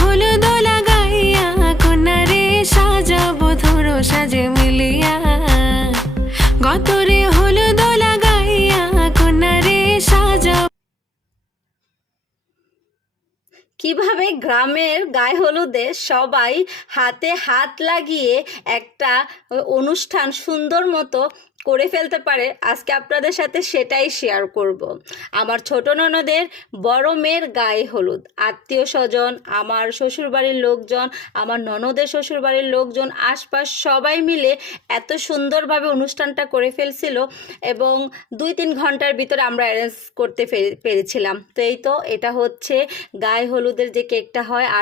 হলুদ লাগাইয়া কন্যারে সাজাবো ধরো সাজে মিলিয়া গতরে হলুদ লাগাইয়া কন্যারে সাজাবো। কিভাবে গ্রামের গায়ে হলুদে সবাই হাতে হাত লাগিয়ে একটা অনুষ্ঠান সুন্দর মতো করে ফেলতে পারে, আজকে আপনাদের সাথে সেটাই শেয়ার করব। আমার ছোট ননদের বড় মেয়ের গায়ে হলুদ, আত্মীয় স্বজন, আমার শ্বশুরবাড়ির লোকজন, আমার ননদের শ্বশুরবাড়ির লোকজন, আশপাশ সবাই মিলে এত সুন্দরভাবে অনুষ্ঠানটা করে ফেলছিল এবং 2-3 ঘন্টার ভিতরে আমরা অ্যারেঞ্জ করতে পেরেছিলাম। তো এই তো এটা হচ্ছে গায়ে হলুদের যে কেকটা হয়। আর